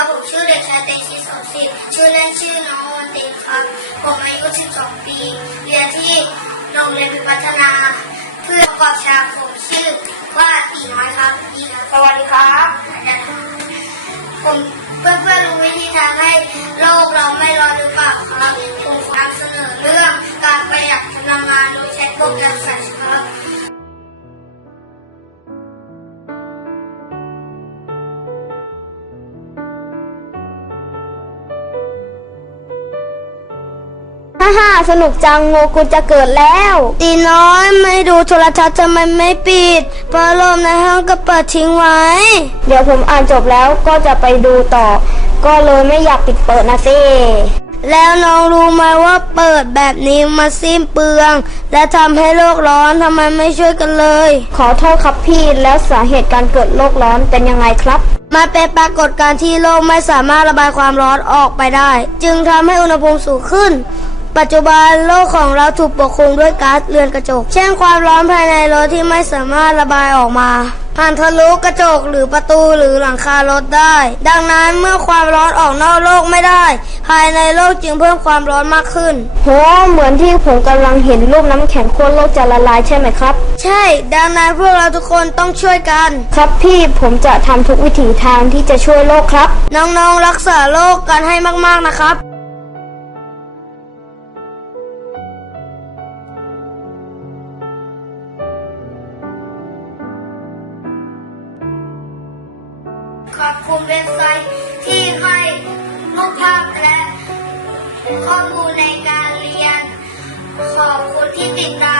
ครับผมชื่อเด็กชายเตชิตโสสิทธิ์ชื่อเล่นชื่อน้องวันตินครับ ผมอายุ 12 ปี เรียนที่โรงเรียนพิพัฒนา เพื่อประกอบฉากผมชื่อว่าตีน้อยครับดีครับสวัสดีครับผมเพื่อนเพื่อนๆรู้วิธีทำให้โลกเราไม่ร้อนหรือเปล่าครับ ผมขอนำเสนอเรื่องการประหยัดพลังงานโดยใช้โปรแกรม ฮ่าสนุกจังโงกุลจะเกิดแล้วตีน้อยไม่ดูโทรทัศน์ทำไมไม่ปิดพัดลมในห้องก็เปิดทิ้งไว้ เดี๋ยวผมอ่านจบแล้วก็จะไปดูต่อ ก็เลยไม่อยากปิดเปิดนะสิแล้วน้องรู้ไหมว่าเปิดแบบนี้มาสิ้นเปลือง และทำให้โลกร้อนทำไมไม่ช่วยกันเลย ขอโทษครับพี่แล้วสาเหตุการเกิดโลกร้อนเป็นยังไงครับมันเป็นปรากฏการณ์ที่โลกไม่สามารถระบายความร้อนออกไปได้ จึงทำให้อุณหภูมิสูงขึ้น ปัจจุบันโลกของเราถูกปกคลุมด้วยก๊าซเรือนกระจก เช่นความร้อนภายในรถที่ไม่สามารถระบายออกมา ผ่านทะลุกระจกหรือประตูหรือหลังคารถได้ ดังนั้นเมื่อความร้อนออกนอกโลกไม่ได้ ภายในโลกจึงเพิ่มความร้อนมากขึ้นโหเหมือนที่ผมกำลังเห็นรูปน้ำแข็งขั้วโลกจะละลายใช่ไหมครับ ใช่ ดังนั้นพวกเราทุกคนต้องช่วยกัน ครับพี่ผมจะทำทุกวิถีทางที่จะช่วยโลกครับ น้องๆรักษาโลกกันให้มากๆนะครับ คุณเว็บไซต์ที่ให้รูปภาพและข้อมูลในการเรียน ขอบคุณที่ติดตาม